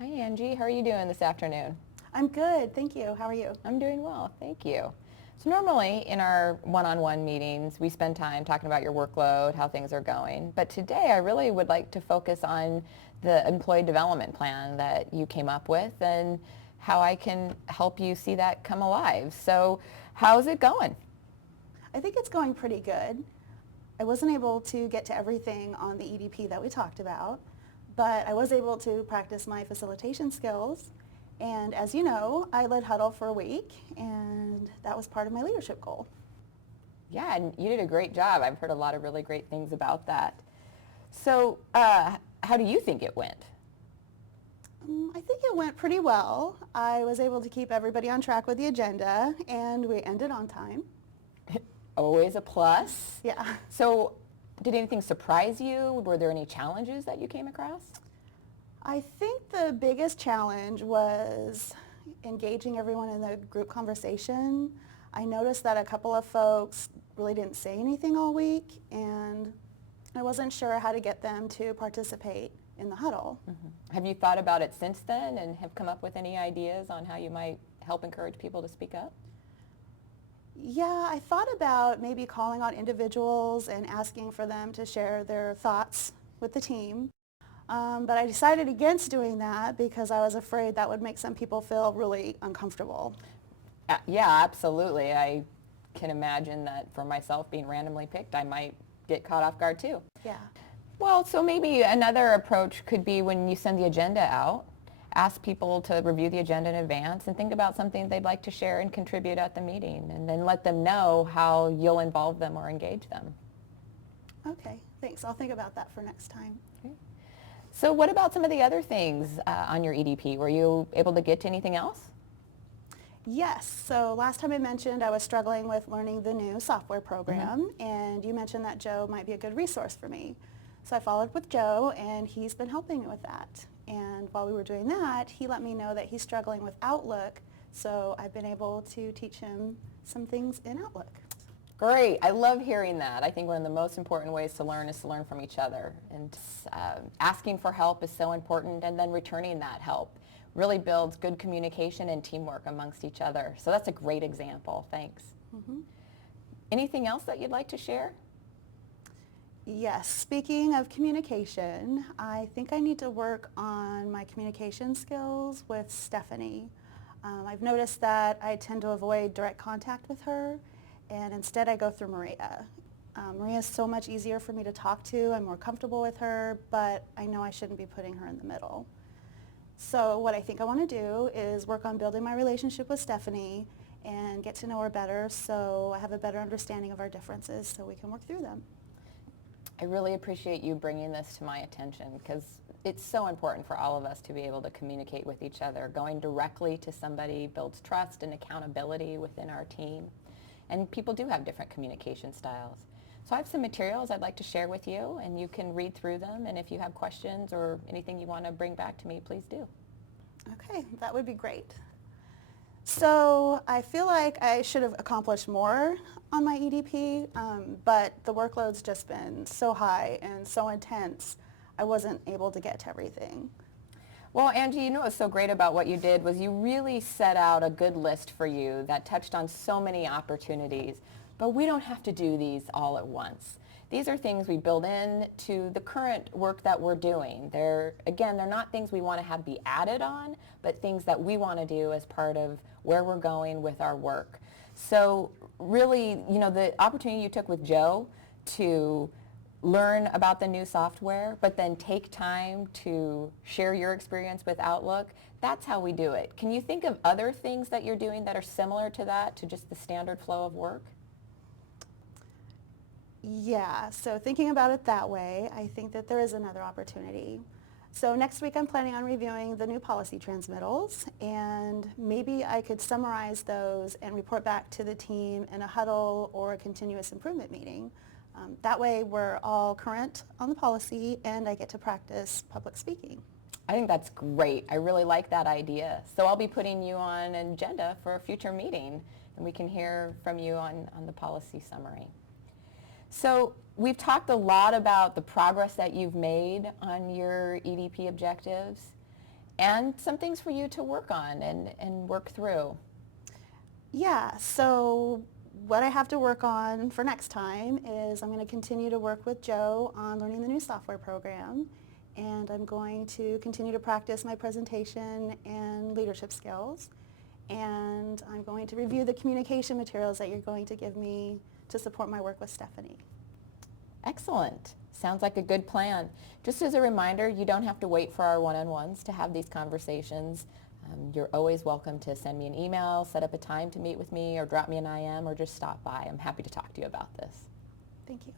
Hi Angie, how are you doing this afternoon? I'm good, thank you. How are you? I'm doing well, thank you. So normally in our one-on-one meetings, we spend time talking about your workload, how things are going. But today I really would like to focus on the employee development plan that you came up with and how I can help you see that come alive. So how's it going? I think it's going pretty good. I wasn't able to get to everything on the EDP that we talked about, but I was able to practice my facilitation skills. And as you know, I led Huddle for a week, and that was part of my leadership goal. Yeah, and you did a great job. I've heard a lot of really great things about that. So how do you think it went? I think it went pretty well. I was able to keep everybody on track with the agenda, and we ended on time. Always a plus. Yeah. So did anything surprise you? Were there any challenges that you came across? I think the biggest challenge was engaging everyone in the group conversation. I noticed that a couple of folks really didn't say anything all week, and I wasn't sure how to get them to participate in the huddle. Have you thought about it since then and have come up with any ideas on how you might help encourage people to speak up? Yeah, I thought about maybe calling on individuals and asking for them to share their thoughts with the team. But I decided against doing that because I was afraid that would make some people feel really uncomfortable. Yeah, absolutely. I can imagine that for myself being randomly picked, I might get caught off guard too. Yeah. Well, so maybe another approach could be when you send the agenda out, ask people to review the agenda in advance and think about something they'd like to share and contribute at the meeting, and then let them know how you'll involve them or engage them. Okay, thanks. I'll think about that for next time. Okay. So what about some of the other things on your EDP? Were you able to get to anything else? Yes, so last time I mentioned I was struggling with learning the new software program, and you mentioned that Joe might be a good resource for me. So I followed up with Joe, and he's been helping me with that. And while we were doing that, he let me know that he's struggling with Outlook, so I've been able to teach him some things in Outlook. Great. I love hearing that. I think one of the most important ways to learn is to learn from each other. And asking for help is so important, and then returning that help really builds good communication and teamwork amongst each other. So that's a great example. Thanks. Anything else that you'd like to share? Yes, speaking of communication, I think I need to work on my communication skills with Stephanie. I've noticed that I tend to avoid direct contact with her, and instead I go through Maria. Maria is so much easier for me to talk to. I'm more comfortable with her, but I know I shouldn't be putting her in the middle. So what I think I want to do is work on building my relationship with Stephanie and get to know her better so I have a better understanding of our differences so we can work through them. I really appreciate you bringing this to my attention because it's so important for all of us to be able to communicate with each other. Going directly to somebody builds trust and accountability within our team. And people do have different communication styles. So I have some materials I'd like to share with you, and you can read through them. And if you have questions or anything you want to bring back to me, please do. Okay, that would be great. So I feel like I should have accomplished more on my EDP, but the workload's just been so high and so intense, I wasn't able to get to everything. Well, Angie, you know what's so great about what you did was you really set out a good list for you that touched on so many opportunities. But we don't have to do these all at once. These are things we build in to the current work that we're doing. Again, they're not things we want to have be added on, but things that we want to do as part of where we're going with our work. So really, you know, the opportunity you took with Joe to learn about the new software, but then take time to share your experience with Outlook, that's how we do it. Can you think of other things that you're doing that are similar to that, to just the standard flow of work? Yeah, so thinking about it that way, I think that there is another opportunity. So next week I'm planning on reviewing the new policy transmittals, and maybe I could summarize those and report back to the team in a huddle or a continuous improvement meeting. That way we're all current on the policy and I get to practice public speaking. I think that's great. I really like that idea. So I'll be putting you on an agenda for a future meeting, and we can hear from you on the policy summary. So we've talked a lot about the progress that you've made on your EDP objectives. and some things for you to work on and work through. Yeah, so what I have to work on for next time is I'm going to continue to work with Joe on learning the new software program, and I'm going to continue to practice my presentation and leadership skills, and I'm going to review the communication materials that you're going to give me to support my work with Stephanie. Excellent. Sounds like a good plan. Just as a reminder, you don't have to wait for our one-on-ones to have these conversations. You're always welcome to send me an email, set up a time to meet with me, or drop me an IM, or just stop by. I'm happy to talk to you about this. Thank you.